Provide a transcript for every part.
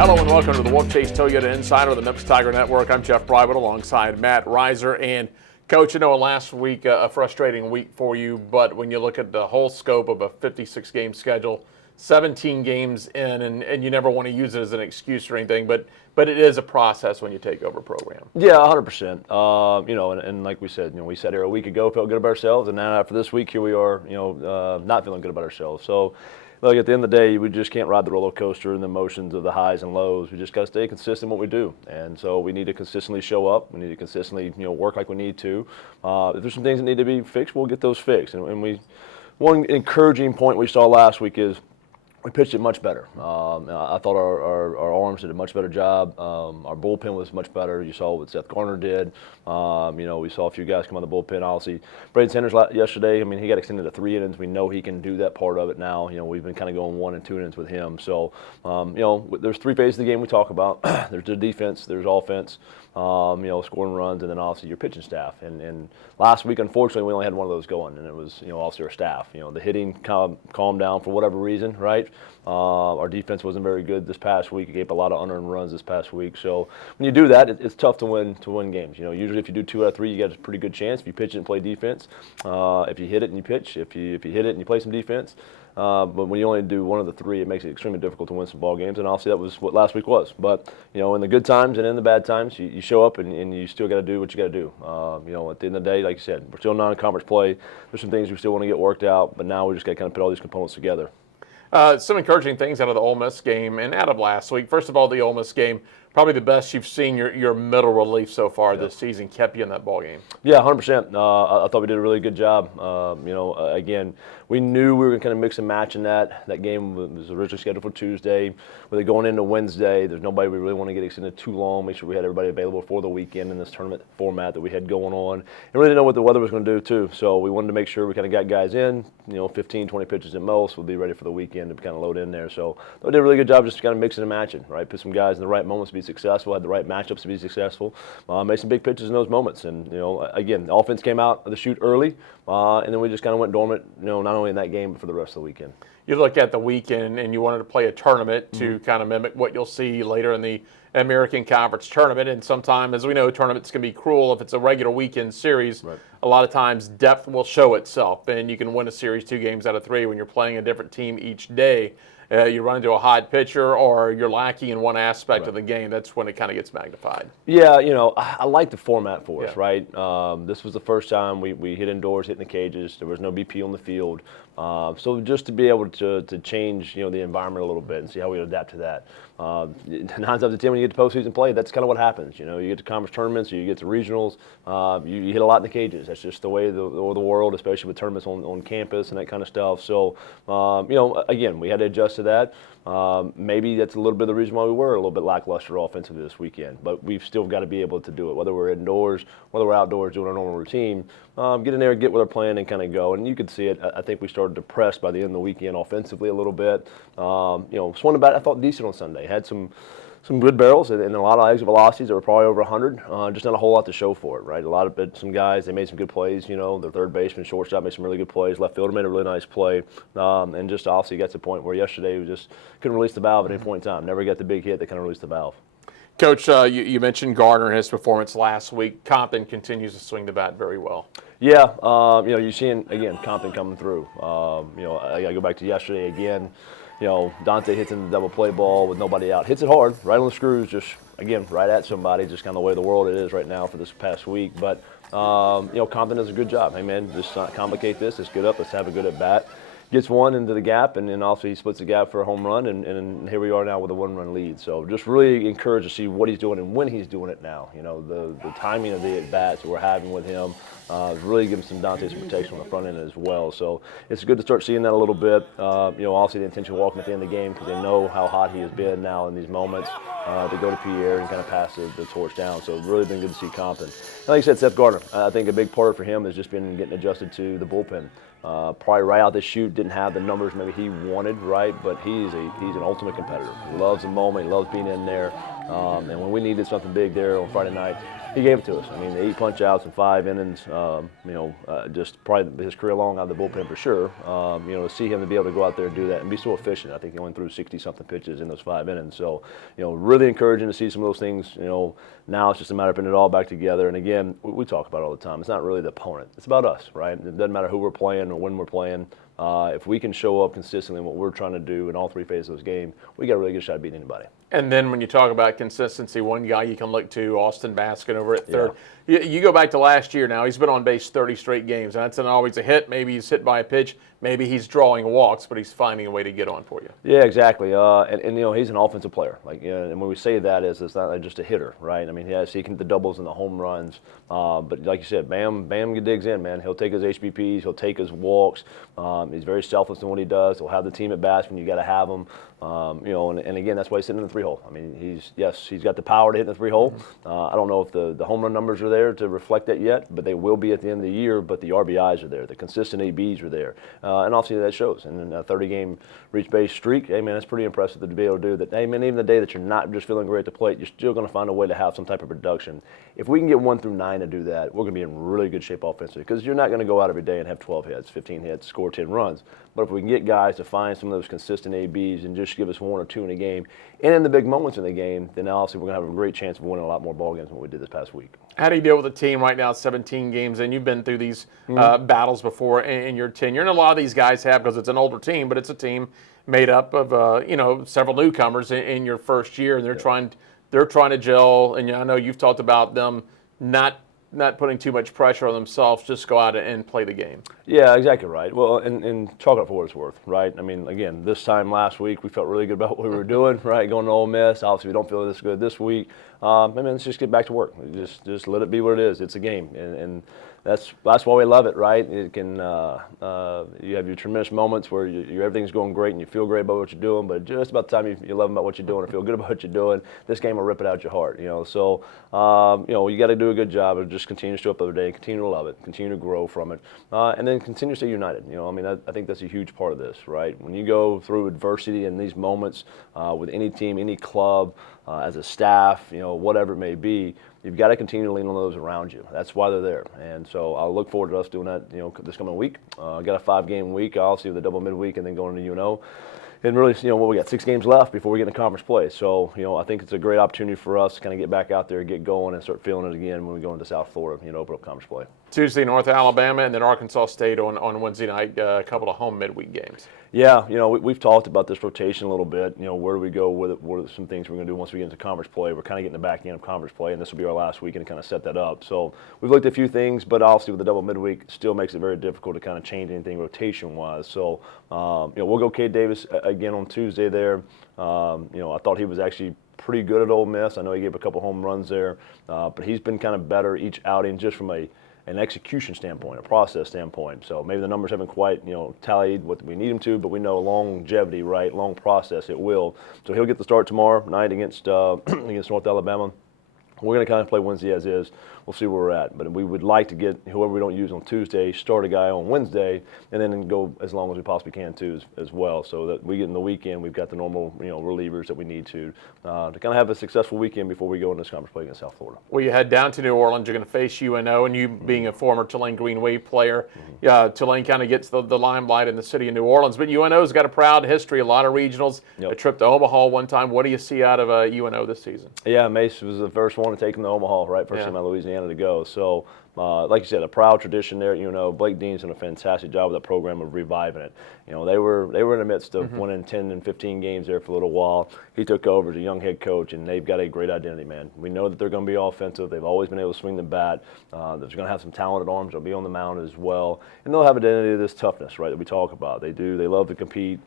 Hello and welcome to the Wolfchase Toyota Insider of the Memphis Tiger Network. I'm Jeff Brightwell alongside Matt Reiser. And Coach, I know last week a frustrating week for you, but when you look at the whole scope of a 56-game schedule, 17 games in, and you never want to use it as an excuse or anything, but it is a process when you take over a program. Yeah, 100%. And like we said, we sat here a week ago, felt good about ourselves, and now after this week, here we are, not feeling good about ourselves. So, look, at the end of the day, we just can't ride the roller coaster and the emotions of the highs and lows. We just got to stay consistent in what we do, and so we need to consistently show up. We need to consistently, work like we need to. If there's some things that need to be fixed, we'll get those fixed. One encouraging point we saw last week is we pitched it much better. I thought our arms did a much better job. Our bullpen was much better. You saw what Seth Garner did. We saw a few guys come on the bullpen. Obviously, Braden Sanders yesterday, he got extended to 3 innings. We know he can do that part of it now. We've been kind of going 1 and 2 innings with him. So, there's 3 phases of the game we talk about. There's the defense, there's offense, scoring runs, and then obviously your pitching staff. And last week, unfortunately, we only had one of those going, and it was, obviously our staff. The hitting kind of calmed down for whatever reason, right? Our defense wasn't very good this past week. It gave a lot of unearned runs this past week. So when you do that, it's tough to win games. Usually if you do 2 out of 3, you get a pretty good chance. If you pitch it and play defense, if you hit it and you pitch, if you hit it and you play some defense. But when you only do 1 of the 3, it makes it extremely difficult to win some ball games, and obviously that was what last week was. But in the good times and in the bad times, you show up and you still got to do what you got to do. At the end of the day, like you said, we're still non-conference play. There's some things we still want to get worked out, but now we just got to kind of put all these components together. Some encouraging things out of the Ole Miss game and out of last week. First of all, the Ole Miss game, probably the best you've seen your middle relief so far this season, kept you in that ball game. Yeah, 100%. I thought we did a really good job. Again, we knew we were going to kind of mix and match in that. That game was originally scheduled for Tuesday. With it going into Wednesday, there's nobody we really want to get extended too long. Make sure we had everybody available for the weekend in this tournament format that we had going on. And really didn't know what the weather was going to do, too. So we wanted to make sure we kind of got guys in, 15, 20 pitches at most. We'll be ready for the weekend to kind of load in there. So we did a really good job just kind of mixing and matching, right? Put some guys in the right moments to be successful, had the right matchups to be successful, made some big pitches in those moments. And, again, the offense came out of the chute early, and then we just kind of went dormant, not only in that game, but for the rest of the weekend. You look at the weekend and you wanted to play a tournament to kind of mimic what you'll see later in the American Conference tournament. And sometimes, as we know, tournaments can be cruel. If it's a regular weekend series, right, a lot of times depth will show itself, and you can win a series 2 games out of 3 when you're playing a different team each day. You run into a hot pitcher or you're lacking in one aspect of the game, that's when it kind of gets magnified. Yeah, I like the format for us, right? This was the first time we hit indoors, hitting the cages. There was no BP on the field. So just to be able to change, the environment a little bit and see how we adapt to that. 9 times out of 10 when you get to postseason play, that's kind of what happens. You get to conference tournaments, or you get to regionals, you hit a lot in the cages. That's just the way of the world, especially with tournaments on campus and that kind of stuff. So, again, we had to adjust to that. Maybe that's a little bit of the reason why we were a little bit lackluster offensively this weekend. But we've still got to be able to do it, whether we're indoors, whether we're outdoors doing our normal routine. Get in there, get with our plan, and kind of go. And you could see it. I think we started to press by the end of the weekend offensively a little bit. Swung the bat, I thought, decent on Sunday. Had some good barrels and a lot of exit velocities that were probably over 100. Just not a whole lot to show for it, right? Some guys, they made some good plays. Their third baseman, shortstop made some really good plays. Left fielder made a really nice play. And just obviously got to the point where yesterday we just couldn't release the valve at any point in time. Never got the big hit that kind of released the valve. Coach, you mentioned Garner and his performance last week. Compton continues to swing the bat very well. Yeah, you're seeing, again, Compton coming through. I go back to yesterday again. Dante hits in the double play ball with nobody out. Hits it hard, right on the screws, just, again, right at somebody, just kind of the way the world it is right now for this past week. But, Compton does a good job. Hey, man, just not complicate this. Let's get up. Let's have a good at-bat. Gets one into the gap, and then also he splits the gap for a home run, and here we are now with a 1-run lead. So just really encouraged to see what he's doing and when he's doing it now. The timing of the at-bats that we're having with him really giving some Dante some protection on the front end as well. So it's good to start seeing that a little bit. Obviously the intention walking at the end of the game because they know how hot he has been now in these moments to go to Pierre and kind of pass the torch down. So really been good to see Compton. And like I said, Seth Garner, I think a big part for him has just been getting adjusted to the bullpen. Probably right out the chute, didn't have the numbers maybe he wanted, right? But he's an ultimate competitor. He loves the moment. He loves being in there. And when we needed something big there on Friday night, he gave it to us. I mean, 8 punch outs in 5 innings. Just probably his career long out of the bullpen for sure. To see him to be able to go out there and do that and be so efficient. I think he only threw 60-something pitches in those 5 innings. So, really encouraging to see some of those things. Now it's just a matter of putting it all back together. And again, we talk about it all the time. It's not really the opponent. It's about us, right? It doesn't matter who we're playing or when we're playing. If we can show up consistently in what we're trying to do in all 3 phases of this game, we got a really good shot at beating anybody. And then when you talk about consistency, one guy you can look to, Austin Baskin over at third. Yeah. You go back to last year now, he's been on base 30 straight games, and that's not always a hit. Maybe he's hit by a pitch. Maybe he's drawing walks, but he's finding a way to get on for you. Yeah, exactly. And he's an offensive player. And when we say that, it's not just a hitter, right? I mean, he can hit the doubles and the home runs. But like you said, Bam digs in, man. He'll take his HBPs. He'll take his walks. He's very selfless in what he does. He'll have the team at bats when you got to have them. And again, that's why he's sitting in the 3-hole. I mean, he's got the power to hit in the 3-hole. I don't know if the home run numbers are there to reflect that yet, but they will be at the end of the year. But the RBIs are there. The consistent ABs are there. And obviously that shows. And in a 30-game reach base streak, hey, man, it's pretty impressive to be able to do that. Hey, man, even the day that you're not just feeling great at the plate, you're still going to find a way to have some type of production. If we can get 1 through 9 to do that, we're going to be in really good shape offensively because you're not going to go out every day and have 12 hits, 15 hits, score 10 runs. But if we can get guys to find some of those consistent ABs and just give us 1 or 2 in a game, and in the big moments in the game, then obviously we're going to have a great chance of winning a lot more ball games than what we did this past week. How do you deal with a team right now, 17 games, and you've been through these battles before in your tenure, and a lot of these guys have because it's an older team, but it's a team made up of several newcomers in your first year, and they're trying to gel. And I know you've talked about them not putting too much pressure on themselves, just go out and play the game. Yeah, exactly right. Well, and chalk it up for what it's worth, right? I mean, again, this time last week, we felt really good about what we were doing, right? Going to Ole Miss. Obviously, we don't feel this good this week. Let's just get back to work. Just let it be what it is. It's a game, and that's why we love it, right? It can you have your tremendous moments where everything's going great and you feel great about what you're doing, but just about the time you love about what you're doing and feel good about what you're doing, this game will rip it out your heart, So, you got to do a good job of just continue to show up every day, continue to love it, continue to grow from it, and then continue to stay united. I think that's a huge part of this, right? When you go through adversity in these moments with any team, any club, as a staff, whatever it may be, you've got to continue to lean on those around you. That's why they're there. And so I'll look forward to us doing that, this coming week. Got a 5-game week, obviously, with a double midweek and then going to UNO. And really, we got 6 games left before we get into conference play. So, I think it's a great opportunity for us to kind of get back out there, get going, and start feeling it again when we go into South Florida, open up conference play. Tuesday, North Alabama, and then Arkansas State on Wednesday night, a couple of home midweek games. Yeah, we've talked about this rotation a little bit. Where do we go with it? What are some things we're going to do once we get into conference play? We're kind of getting the back end of conference play, and this will be our last weekend to kind of set that up. So we've looked at a few things, but obviously with the double midweek, still makes it very difficult to kind of change anything rotation-wise. So, we'll go Cade Davis again on Tuesday there. I thought he was actually pretty good at Ole Miss. I know he gave a couple home runs there, but he's been kind of better each outing just from an execution standpoint, a process standpoint. So maybe the numbers haven't quite, tallied what we need him to, but we know longevity, right, long process, it will. So he'll get the start tomorrow night against North Alabama. We're going to kind of play Wednesday as is. We'll see where we're at. But we would like to get whoever we don't use on Tuesday, start a guy on Wednesday, and then go as long as we possibly can too as well. So that we get in the weekend, we've got the normal relievers that we need to kind of have a successful weekend before we go into this conference play against South Florida. Well, you head down to New Orleans. You're going to face UNO, and you being a former Tulane Green Wave player, Tulane kind of gets the limelight in the city of New Orleans. But UNO's got a proud history, a lot of regionals, a trip to Omaha one time. What do you see out of UNO this season? Yeah, Mace was the first one to take him to Omaha, right? First time out of Louisiana to go. So, like you said, a proud tradition there. Blake Dean's done a fantastic job with that program of reviving it. They were in the midst of winning 10 and 15 games there for a little while. He took over as a young head coach, and they've got a great identity, man. We know that they're going to be offensive. They've always been able to swing the bat. They're going to have some talented arms. They'll be on the mound as well, and they'll have identity of this toughness, right, that we talk about. They do. They love to compete.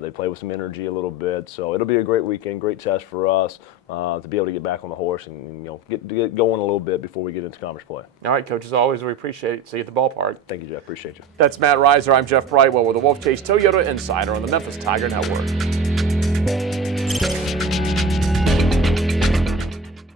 They play with some energy a little bit. So it'll be a great weekend, great test for us to be able to get back on the horse and get going a little bit before we get into conference play. All right, Coach, as always, we appreciate it. See you at the ballpark. Thank you, Jeff. Appreciate you. That's Matt Reiser. I'm Jeff Brightwell with the Wolfchase Toyota Insider on the Memphis Tiger Network.